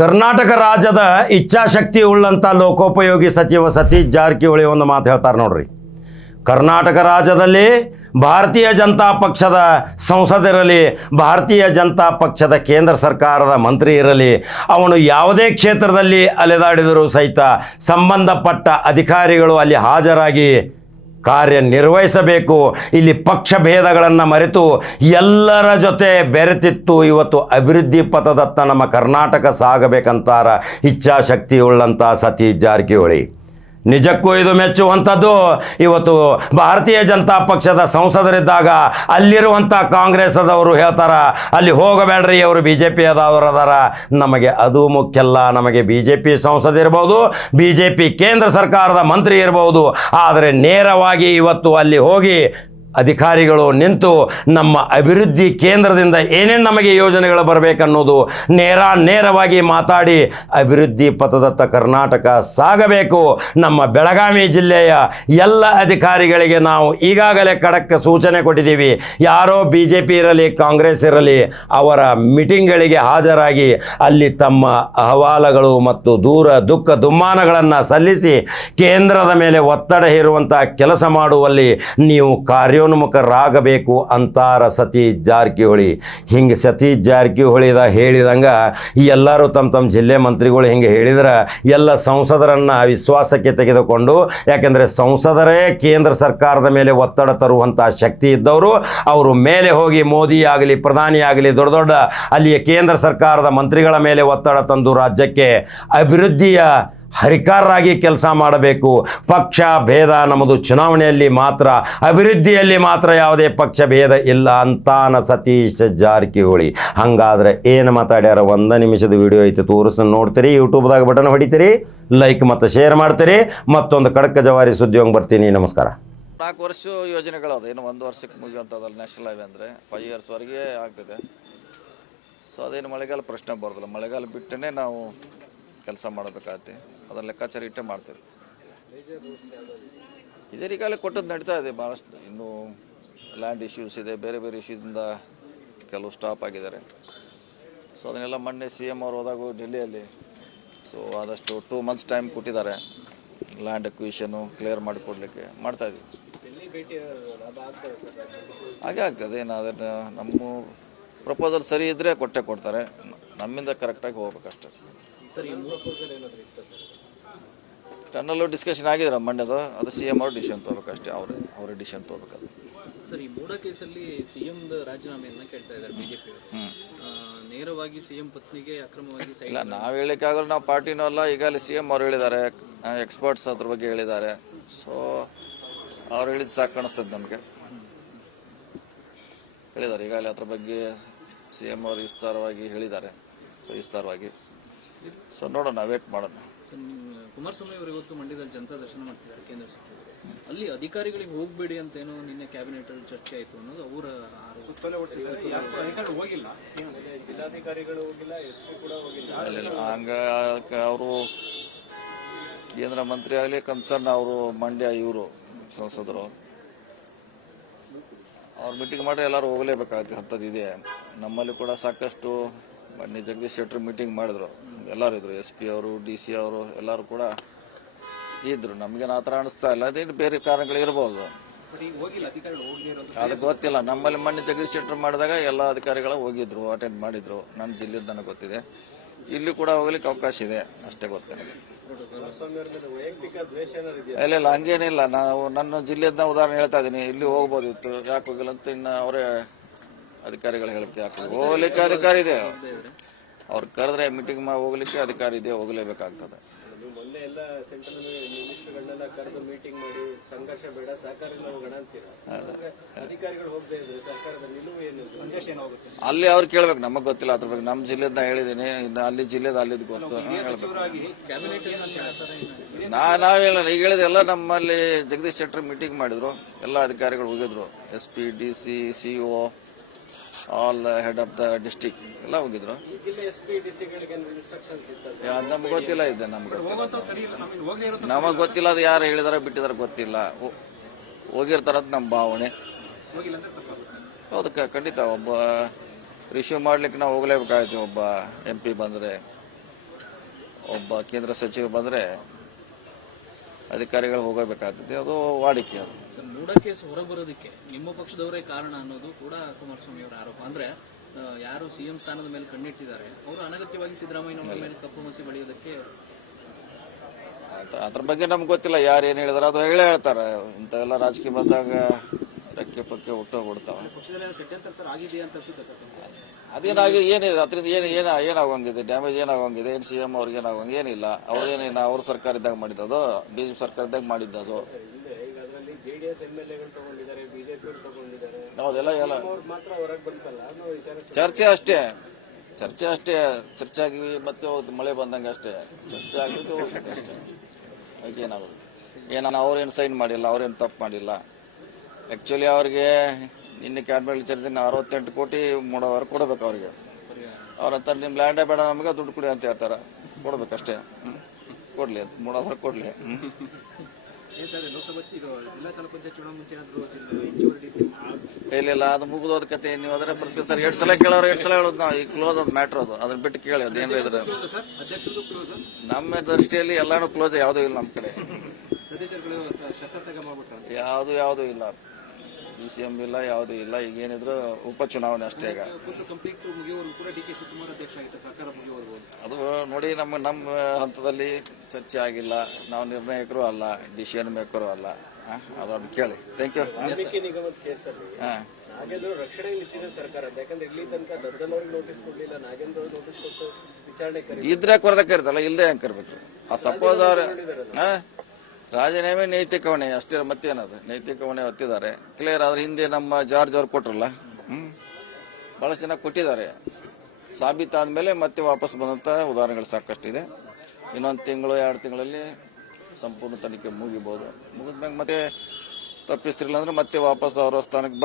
ಕರ್ನಾಟಕ ರಾಜ್ಯದ ಇಚ್ಛಾಶಕ್ತಿ ಉಳ್ಳಂಥ ಲೋಕೋಪಯೋಗಿ ಸಚಿವ ಸತೀಶ್ ಜಾರಕಿಹೊಳಿ ಒಂದು ಮಾತು ಹೇಳ್ತಾರೆ ನೋಡ್ರಿ. ಕರ್ನಾಟಕ ರಾಜ್ಯದಲ್ಲಿ ಭಾರತೀಯ ಜನತಾ ಪಕ್ಷದ ಸಂಸದಿರಲಿ, ಭಾರತೀಯ ಜನತಾ ಪಕ್ಷದ ಕೇಂದ್ರ ಸರ್ಕಾರದ ಮಂತ್ರಿ ಇರಲಿ, ಅವನು ಯಾವುದೇ ಕ್ಷೇತ್ರದಲ್ಲಿ ಅಲೆದಾಡಿದರೂ ಸಹಿತ ಸಂಬಂಧಪಟ್ಟ ಅಧಿಕಾರಿಗಳು ಅಲ್ಲಿ ಹಾಜರಾಗಿ ಕಾರ್ಯನಿರ್ವಹಿಸಬೇಕು. ಇಲ್ಲಿ ಪಕ್ಷ ಭೇದಗಳನ್ನು ಮರೆತು ಎಲ್ಲರ ಜೊತೆ ಬೆರೆತಿತ್ತು ಇವತ್ತು ಅಭಿವೃದ್ಧಿ ಪಥದತ್ತ ನಮ್ಮ ಕರ್ನಾಟಕ ಸಾಗಬೇಕಂತಾರ ಇಚ್ಛಾಶಕ್ತಿ ಉಳ್ಳಂಥ ಸತೀಶ್ ಜಾರಕಿಹೊಳಿ. ನಿಜಕ್ಕೂ ಇದು ಮೆಚ್ಚುವಂಥದ್ದು. ಇವತ್ತು ಭಾರತೀಯ ಜನತಾ ಪಕ್ಷದ ಸಂಸದರಿದ್ದಾಗ ಅಲ್ಲಿರುವಂಥ ಕಾಂಗ್ರೆಸ್ದವರು ಹೇಳ್ತಾರ, ಅಲ್ಲಿ ಹೋಗಬೇಡ್ರಿ ಅವರು ಬಿ ಜೆ ನಮಗೆ ಅದು ಮುಖ್ಯಲ್ಲ, ನಮಗೆ ಬಿ ಜೆ ಪಿ ಸಂಸದಿರ್ಬೋದು ಬಿ ಜೆ ಪಿ ಕೇಂದ್ರ ಸರ್ಕಾರದ ಮಂತ್ರಿ ಇರ್ಬೋದು. ಆದರೆ ನೇರವಾಗಿ ಇವತ್ತು ಅಲ್ಲಿ ಹೋಗಿ ಅಧಿಕಾರಿಗಳು ನಿಂತು ನಮ್ಮ ಅಭಿವೃದ್ಧಿ ಕೇಂದ್ರದಿಂದ ಏನೇನು ನಮಗೆ ಯೋಜನೆಗಳು ಬರಬೇಕನ್ನೋದು ನೇರ ನೇರವಾಗಿ ಮಾತಾಡಿ ಅಭಿವೃದ್ಧಿ ಪಥದತ್ತ ಕರ್ನಾಟಕ ಸಾಗಬೇಕು. ನಮ್ಮ ಬೆಳಗಾವಿ ಜಿಲ್ಲೆಯ ಎಲ್ಲ ಅಧಿಕಾರಿಗಳಿಗೆ ನಾವು ಈಗಾಗಲೇ ಖಡಕ್ ಸೂಚನೆ ಕೊಟ್ಟಿದ್ದೀವಿ. ಯಾರೋ ಬಿ ಜೆ ಇರಲಿ, ಕಾಂಗ್ರೆಸ್ ಇರಲಿ, ಅವರ ಮೀಟಿಂಗ್ಗಳಿಗೆ ಹಾಜರಾಗಿ ಅಲ್ಲಿ ತಮ್ಮ ಅಹವಾಲುಗಳು ಮತ್ತು ದೂರ ದುಃಖ ದುಮ್ಮಾನಗಳನ್ನು ಸಲ್ಲಿಸಿ ಕೇಂದ್ರದ ಮೇಲೆ ಒತ್ತಡ ಹೇರುವಂಥ ಕೆಲಸ ಮಾಡುವಲ್ಲಿ ನೀವು ಕಾರ್ಯೋನ್ಮುಖರಾಗಬೇಕು ಅಂತಾರ ಸತೀಶ್ ಜಾರಕಿಹೊಳಿ. ಹಿಂಗೆ ಸತೀಶ್ ಜಾರಕಿಹೊಳಿದ ಹೇಳಿದಂಗೆ ಎಲ್ಲರೂ ತಮ್ಮ ತಮ್ಮ ಜಿಲ್ಲೆ ಮಂತ್ರಿಗಳು ಹಿಂಗೆ ಹೇಳಿದ್ರೆ ಎಲ್ಲ ಸಂಸದರನ್ನು ವಿಶ್ವಾಸಕ್ಕೆ ತೆಗೆದುಕೊಂಡು, ಯಾಕೆಂದರೆ ಸಂಸದರೇ ಕೇಂದ್ರ ಸರ್ಕಾರದ ಮೇಲೆ ಒತ್ತಡ ತರುವಂಥ ಶಕ್ತಿ ಇದ್ದವರು, ಅವರು ಮೇಲೆ ಹೋಗಿ ಮೋದಿ ಆಗಲಿ, ಪ್ರಧಾನಿ ಆಗಲಿ, ದೊಡ್ಡ ದೊಡ್ಡ ಅಲ್ಲಿಯ ಕೇಂದ್ರ ಸರ್ಕಾರದ ಮಂತ್ರಿಗಳ ಮೇಲೆ ಒತ್ತಡ ತಂದು ರಾಜ್ಯಕ್ಕೆ ಅಭಿವೃದ್ಧಿಯ ಹರಿಕಾರರಾಗಿ ಕೆಲಸ ಮಾಡಬೇಕು. ಪಕ್ಷ, ಭೇದ ನಮ್ಮದು ಚುನಾವಣೆಯಲ್ಲಿ ಮಾತ್ರ, ಅಭಿವೃದ್ಧಿಯಲ್ಲಿ ಮಾತ್ರ ಯಾವುದೇ ಪಕ್ಷ ಭೇದ ಇಲ್ಲ ಅಂತಾನ ಸತೀಶ್ ಜಾರಕಿಹೊಳಿ. ಹಂಗಾದ್ರೆ ಏನು ಮಾತಾಡ್ಯಾರ? ಒಂದು ನಿಮಿಷದ ವಿಡಿಯೋ ಐತೆ ತೋರಿಸ್ ನೋಡ್ತೀರಿ ಯೂಟ್ಯೂಬ್ದಾಗ ಬಟನ್ ಹೊಡಿತೀರಿ ಲೈಕ್ ಮತ್ತು ಶೇರ್ ಮಾಡ್ತೀರಿ, ಮತ್ತೊಂದು ಕಡಕ ಜವಾರಿ ಸುದ್ದಿ ಹಂಗೆ ಬರ್ತೀನಿ. ನಮಸ್ಕಾರ. ನಾಲ್ಕು ವರ್ಷ ಯೋಜನೆಗಳು ಅದ ಇನ್ನು ಒಂದು ವರ್ಷಕ್ಕೆ ಮುಗಿಯುವಂಥದ್ದಲ್ಲ ನ್ಯಾಷನಲ್ ಹೈವೇ ಅಂದರೆ ಫೈವ್ ಇಯರ್ಸ್ವರೆಗೆ ಆಗ್ತದೆ. ಸೊ ಅದೇನು ಮಳೆಗಾಲ ಪ್ರಶ್ನೆ ಬರೋದಿಲ್ಲ. ಮಳೆಗಾಲ ಬಿಟ್ಟೇ ನಾವು ಕೆಲಸ ಮಾಡಬೇಕಾಗತ್ತೆ. ಅದರ ಲೆಕ್ಕಾಚಾರ ಇಟ್ಟೇ ಮಾಡ್ತೀವಿ. ಇದೇ ರೀತಿಯಲ್ಲಿ ಕೊಟ್ಟದ್ದು ನಡೀತಾ ಇದೆ ಭಾಳಷ್ಟು. ಇನ್ನೂ ಲ್ಯಾಂಡ್ ಇಶ್ಯೂಸ್ ಇದೆ, ಬೇರೆ ಬೇರೆ ಇಶ್ಯೂದಿಂದ ಕೆಲವು ಸ್ಟಾಪ್ ಆಗಿದ್ದಾರೆ. ಸೊ ಅದನ್ನೆಲ್ಲ ಮೊನ್ನೆ ಸಿ ಎಂ ಅವ್ರು ಹೋದಾಗ ಡೆಲ್ಲಿಯಲ್ಲಿ ಸೊ ಆದಷ್ಟು ಟೂ ಮಂತ್ಸ್ ಟೈಮ್ ಕೊಟ್ಟಿದ್ದಾರೆ. ಲ್ಯಾಂಡ್ ಅಕ್ವಿಷನು ಕ್ಲಿಯರ್ ಮಾಡಿಕೊಡ್ಲಿಕ್ಕೆ ಮಾಡ್ತಾ ಇದ್ದೀವಿ. ಹಾಗೆ ಆಗ್ತದೆ. ಏನು ಅದನ್ನು ನಮ್ಮ ಪ್ರಪೋಸಲ್ ಸರಿ ಇದ್ದರೆ ಕೊಟ್ಟೆ ಕೊಡ್ತಾರೆ. ನಮ್ಮಿಂದ ಕರೆಕ್ಟಾಗಿ ಹೋಗ್ಬೇಕಷ್ಟೆ. ಟನ್ನಲ್ಲು ಡಿಸ್ಕಷನ್ ಆಗಿದ್ರೆ ಮಂಡ್ಯದು? ಅದು ಸಿ ಎಂ ಅವ್ರು ಡಿಸಿಷನ್ ತೊಗೋಬೇಕಷ್ಟೇ ಅವ್ರು ಅವ್ರ ಡಿಸಿಷನ್ ತೊಗೋಬೇಕದು. ಸರ್ ಈ ಮೂಡ ಕೇಸಲ್ಲಿ ಸಿಎಂ ರಾಜೀನಾಮೆಯನ್ನು ಕೇಳ್ತಾ ಇದ್ದಾರೆ ಬಿಜೆಪಿ ನೇರವಾಗಿ ಸಿಎಂ ಪತ್ನಿಗೆ ಅಕ್ರಮವಾಗಿ ಇಲ್ಲ ನಾವು ಹೇಳಿಕ್ಕಾಗಲ್ಲ ನಾವು ಪಾರ್ಟಿನೂ ಅಲ್ಲ ಈಗ ಅಲ್ಲಿ ಸಿ ಎಂ ಅವ್ರು ಹೇಳಿದ್ದಾರೆ. ಎಕ್ಸ್ಪರ್ಟ್ಸ್ ಅದ್ರ ಬಗ್ಗೆ ಹೇಳಿದ್ದಾರೆ. ಸೊ ಅವ್ರು ಹೇಳಿದ್ದು ಸಾಕು ಕಾಣಿಸ್ತದೆ ನಮಗೆ. ಹೇಳಿದ್ದಾರೆ ಈಗಾಗಲೇ ಅದ್ರ ಬಗ್ಗೆ ಸಿ ಎಂ ಅವರು ವಿಸ್ತಾರವಾಗಿ ಹೇಳಿದ್ದಾರೆ. ಸೊ ವಿಸ್ತಾರವಾಗಿ. ಸೊ ನೋಡೋಣ ವೇಟ್ ಮಾಡೋಣ. ಸೊ ಕುಮಾರಸ್ವಾಮಿ ಅವರು ಇವತ್ತು ಮಂಡ್ಯದಲ್ಲಿ ಜನತಾ ದರ್ಶನ ಮಾಡ್ತಿದ್ದಾರೆ ಕೇಂದ್ರ ಸಚಿವರು. ಅಲ್ಲಿ ಅಧಿಕಾರಿಗಳಿಗೆ ಹೋಗ್ಬೇಡಿ ಅಂತ ಏನೋ ನಿನ್ನೆ ಕ್ಯಾಬಿನೆಟ್ ಅಲ್ಲಿ ಚರ್ಚೆ ಆಯ್ತು ಅನ್ನೋದು ಅವರ ಅಲ್ಲಿಲ್ಲ ಹಂಗ ಅವರು ಕೇಂದ್ರ ಮಂತ್ರಿ ಆಗಲಿ ಕನ್ಸರ್ನ್ ಅವರು ಮಂಡ್ಯ ಇವರು ಸಂಸದರು. ಅವ್ರು ಮೀಟಿಂಗ್ ಮಾಡ್ರೆ ಎಲ್ಲರೂ ಹೋಗಲೇಬೇಕಾಗುತ್ತೆ ಅಂಥದ್ದು ಇದೆ. ನಮ್ಮಲ್ಲಿ ಕೂಡ ಸಾಕಷ್ಟು ಬನ್ನಿ ಜಗದೀಶ್ ಶೆಟ್ಟರ್ ಮೀಟಿಂಗ್ ಮಾಡಿದ್ರು. ಎಲ್ಲರೂ ಇದ್ರು ಎಸ್ ಪಿ ಅವರು ಡಿ ಸಿ ಅವರು, ಎಲ್ಲರೂ ಕೂಡ ಇದ್ರು. ನಮ್ಗೇನು ಆ ಥರ ಅನಿಸ್ತಾ ಇಲ್ಲ. ಅದೇನು ಬೇರೆ ಕಾರಣಗಳಿರ್ಬೋದು ಅದು ಗೊತ್ತಿಲ್ಲ. ನಮ್ಮಲ್ಲಿ ಮೊನ್ನೆ ಜಗದೀಶ್ ಮಾಡಿದಾಗ ಎಲ್ಲ ಅಧಿಕಾರಿಗಳು ಹೋಗಿದ್ರು ಅಟೆಂಡ್ ಮಾಡಿದ್ರು. ನನ್ನ ಜಿಲ್ಲೆದು ನನಗೆ ಗೊತ್ತಿದೆ. ಇಲ್ಲಿ ಕೂಡ ಹೋಗ್ಲಿಕ್ಕೆ ಅವಕಾಶ ಇದೆ. ಅಷ್ಟೇ ಗೊತ್ತು ನನಗೆ ಇಲ್ಲ ಇಲ್ಲ, ಹಂಗೇನಿಲ್ಲ. ನಾವು ನನ್ನ ಜಿಲ್ಲೆದ ಉದಾಹರಣೆ ಹೇಳ್ತಾ ಇದ್ದೀನಿ. ಇಲ್ಲಿ ಹೋಗ್ಬೋದಿತ್ತು ಯಾಕೆ ಹೋಗಿಲ್ಲ ಅಂತ ಇನ್ನು ಅವರೇ ಅಧಿಕಾರಿಗಳು ಹೇಳಕ್ಕೆ ಯಾಕೆ ಹೋಗ್ಲಿಕ್ಕೆ ಅಧಿಕಾರಿ ಇದೆ. ಅವ್ರು ಕರೆದ್ರೆ ಮೀಟಿಂಗ್ ಮಾ ಹೋಗ್ಲಿಕ್ಕೆ ಅಧಿಕಾರಿ ಇದೆ ಹೋಗಲೇಬೇಕಾಗ್ತದೆ. ಮೊನ್ನೆ ಎಲ್ಲ ಸೆಂಟ್ರಲ್ ಮಿನಿಸ್ಟರ್ಗಳನ್ನೆಲ್ಲ ಕರೆದು ಮೀಟಿಂಗ್ ಮಾಡಿ ಸಂಘರ್ಷ ಬೇಡ ಸಹಕಾರ ಹೋಗೋಣ ಅಧಿಕಾರಿಗಳು ಹೋಗದೆ ಸರ್ಕಾರದ ನಿಲುವು ಏನು ಸಂದೇಶ ಏನಾಗುತ್ತೆ ಅಲ್ಲಿ ಅವ್ರು ಕೇಳ್ಬೇಕು ನಮಗೆ ಗೊತ್ತಿಲ್ಲ ಅದ್ರ ಬಗ್ಗೆ. ನಮ್ಮ ಜಿಲ್ಲೆದ ಹೇಳಿದೀನಿ ಅಲ್ಲಿ ಜಿಲ್ಲೆದ ಅಲ್ಲಿದ್ ಗೊತ್ತು ನಾ ನಾವೇಳ ಈಗ ಹೇಳಿದೆ ಎಲ್ಲ ನಮ್ಮಲ್ಲಿ ಜಗದೀಶ್ ಶೆಟ್ಟರ್ ಮೀಟಿಂಗ್ ಮಾಡಿದ್ರು. ಎಲ್ಲ ಅಧಿಕಾರಿಗಳು ಹೋಗಿದ್ರು. S P D C CEO all head of the district ಎಲ್ಲ ಹೋಗಿದ್ರು. ನಮ್ಗೆ ಗೊತ್ತಿಲ್ಲ ಇದೆ, ನಮ್ಗೆ ನಮಗೆ ಗೊತ್ತಿಲ್ಲ, ಅದು ಯಾರು ಹೇಳಿದಾರೆ ಬಿಟ್ಟಿದಾರೆ ಗೊತ್ತಿಲ್ಲ. ಹೋಗಿರ್ತಾರಂತ ನಮ್ಮ ಭಾವನೆ. ಹೌದು ಕ- ಖಂಡಿತ ಒಬ್ಬ ರಿಸೀವ್ ಮಾಡ್ಲಿಕ್ಕೆ ನಾವು ಹೋಗ್ಲೇಬೇಕಾಯ್ತು ಒಬ್ಬ ಎಂ ಪಿ ಬಂದರೆ, ಒಬ್ಬ ಕೇಂದ್ರ ಸಚಿವ ಬಂದರೆ. ಅಧಿಕಾರಿಗಳು ಹೋಗಬೇಕಾಗ್ತದೆ. ಅದು ವಾಡಿಕೆ ಅದು. ಮೂಡ ಕೇಸ್ ಹೊರಬರೋದಕ್ಕೆ ನಿಮ್ಮ ಪಕ್ಷದವರೇ ಕಾರಣ ಅನ್ನೋದು ಕೂಡ ಕುಮಾರಸ್ವಾಮಿ ಅವರ ಆರೋಪ. ಅಂದ್ರೆ ಯಾರು ಸಿಎಂ ಸ್ಥಾನದ ಮೇಲೆ ಕಣ್ಣಿಟ್ಟಿದ್ದಾರೆ ಅವರು ಅನಗತ್ಯವಾಗಿ ಸಿದ್ದರಾಮಯ್ಯನವರ ಮೇಲೆ ತಪ್ಪು ಮಸಿ ಬಳಿಯೋದಕ್ಕೆ ಅದ್ರ ಬಗ್ಗೆ ನಮ್ಗೆ ಗೊತ್ತಿಲ್ಲ. ಯಾರು ಏನು ಹೇಳಿದಾರೆ ಅದು ಹೇಳೇ ಹೇಳ್ತಾರೆ. ಇಂಥವೆಲ್ಲ ರಾಜಕೀಯ ಬಂದಾಗ ರೆಕ್ಕೆ ಪಕ್ಕೆ ಹುಟ್ಟೋಗ್ಬಿಡ್ತಾವೆ ಅದೇನಾಗಿ ಏನಿದೆ ಅದರಿಂದ ಏನು ಏನ ಏನಾಗೋಂಗಿದೆ ಡ್ಯಾಮೇಜ್ ಏನಾಗೋಂಗಿದೆ ಏನು ಸಿ ಎಂ ಅವ್ರಿಗೆ ಏನಾಗೋಂಗೆ ಏನಿಲ್ಲ. ಅವ್ರೇನೇನು ಅವ್ರ ಸರ್ಕಾರ ಇದ್ದಾಗ ಮಾಡಿದ್ದದು. ಬಿ ಜೆ ಪಿ ಸರ್ಕಾರ ಇದ್ದಾಗ ಮಾಡಿದ್ದದು ಹೌದೆಲ್ಲ ಎಲ್ಲ ಅವ್ರು ಚರ್ಚೆ ಅಷ್ಟೇ ಚರ್ಚೆ ಅಷ್ಟೇ ಚರ್ಚೆ ಆಗಿವಿ ಮತ್ತೆ ಮಳೆ ಬಂದಂಗೆ ಅಷ್ಟೇ ಚರ್ಚೆ ಆಗಿದ್ದು ಅಷ್ಟೇ. ಏನಾಗುತ್ತೆ ಏನಾನ ಅವ್ರೇನು ಸೈನ್ ಮಾಡಿಲ್ಲ ಅವ್ರೇನು ತಪ್ಪು ಮಾಡಿಲ್ಲ. ಆ್ಯಕ್ಚುಲಿ ಅವ್ರಿಗೆ ನಿನ್ನೆ ಕ್ಯಾಬಿನೆಟ್ ವಿಚಾರದಿಂದ ಅರವತ್ತೆಂಟು ಕೋಟಿ ಮೂಡವರೆ ಕೊಡ್ಬೇಕು ಅವ್ರಿಗೆ. ಹತ್ರ ನಿಮ್ಮ ಲ್ಯಾಂಡೇ ಬೇಡ ನಮಗೆ ದುಡ್ಡು ಕೊಡಿ ಅಂತ ಹೇಳ್ತಾರೆ. ಕೊಡ್ಬೇಕಷ್ಟೇ. ಹ್ಮ್. ಕೊಡ್ಲಿ ಅದು ಮೂಡೋವರೆ ಕೊಡ್ಲಿ. ಹ್ಮ್. ಇಲ್ಲ ಇಲ್ಲ ಅದು ಮುಗಿದೋದ ಕತೆ. ನೀವು ಅದರ ಪ್ರತಿ ಸರ್. ಎರಡು ಸಲ ಕೇಳೋರು ಎರಡು ಸಲ ಹೇಳೋದು ನಾವು. ಈಗ ಕ್ಲೋಸ್ ಅದು ಮ್ಯಾಟ್ರ್ ಅದು. ಅದನ್ನ ಬಿಟ್ಟು ಕೇಳಿ ಅದು ಏನ್ರ ಇದ್ರೆ. ನಮ್ಮ ದೃಷ್ಟಿಯಲ್ಲಿ ಎಲ್ಲಾನು ಕ್ಲೋಸ್ ಯಾವುದೂ ಇಲ್ಲ ನಮ್ಮ ಕಡೆ. ಯಾವುದು ಯಾವುದೂ ಇಲ್ಲ. ಬಿ ಸಿ ಎಂ ಇಲ್ಲ ಯಾವುದೂ ಇಲ್ಲ. ಈಗ ಏನಿದ್ರು ಉಪಚುನಾವಣೆ ಅಷ್ಟೇ ಈಗ. ಅದು ನೋಡಿ ನಮ್ಮ ನಮ್ಮ ಹಂತದಲ್ಲಿ ಚರ್ಚೆ ಆಗಿಲ್ಲ. ನಾವು ನಿರ್ಣಾಯಕರು ಅಲ್ಲ ಡಿಸಿಷನ್ ಮೇಕರು ಅಲ್ಲ. ಅದನ್ನು ಕೇಳಿ. ಥ್ಯಾಂಕ್ ಯು ವಾಲ್ಮೀಕಿ ನಿಗಮದ ಕೇಸಲ್ಲಿ ಹಾಂ. ನಾಗೇಂದ್ರ ಅವ್ರು ರಕ್ಷಣೆಗೆ ನಿಂತಿದೆ ಸರ್ಕಾರ. ಯಾಕಂದ್ರೆ ಇಲ್ಲಿ ತನಕ ದರ್ದನ್ ನೋಟಿಸ್ ಕೊಡ್ಲಿಲ್ಲ ನಾಗೇಂದ್ರ ಅವ್ರಿಗೆ ನೋಟಿಸ್ ಕೊಟ್ಟು ವಿಚಾರಣೆ ಕರಿ ಇದ್ರೆ ಕೊರದಕ್ಕೆ ಇರ್ತಲ್ಲ ಇಲ್ಲದೆ ಹೆಂಗೆ ಕರ್ಬೇಕು. ಆ ಸಪೋಸ್ ಅವ್ರ ಹಾ? ರಾಜೀನಾಮೆ ನೈತಿಕ ಹೊಣೆ ಅಷ್ಟೇ ಮತ್ತೇನದು? ನೈತಿಕ ಹೊಣೆ ಹೊತ್ತಿದ್ದಾರೆ ಕ್ಲಿಯರ್ ಆದ್ರೆ ಹಿಂದೆ ನಮ್ಮ ಜಾರ್ಜ್ ಅವ್ರು ಕೊಟ್ರಲ್ಲ? ಬಹಳ ಚೆನ್ನಾಗಿ ಕೊಟ್ಟಿದ್ದಾರೆ. ಸಾಬೀತಾದ್ಮೇಲೆ ಮತ್ತೆ ವಾಪಸ್ ಬಂದಂತ ಉದಾಹರಣೆಗಳು ಸಾಕಷ್ಟಿದೆ. ಇನ್ನೊಂದು ತಿಂಗಳು, ಎರಡು ತಿಂಗಳಲ್ಲಿ ಸಂಪೂರ್ಣ ತನಿಖೆ ಮುಗಿಬಹುದು ಮುಗಿದ್ಮೇಲೆ ಮತ್ತೆ ತಪ್ಪಿಸ್ತಿರ್ಲಿಲ್ಲ ಅಂದ್ರೆ ಮತ್ತೆ ವಾಪಸ್ ಅವರ ಸ್ಥಾನಕ್ಕೆ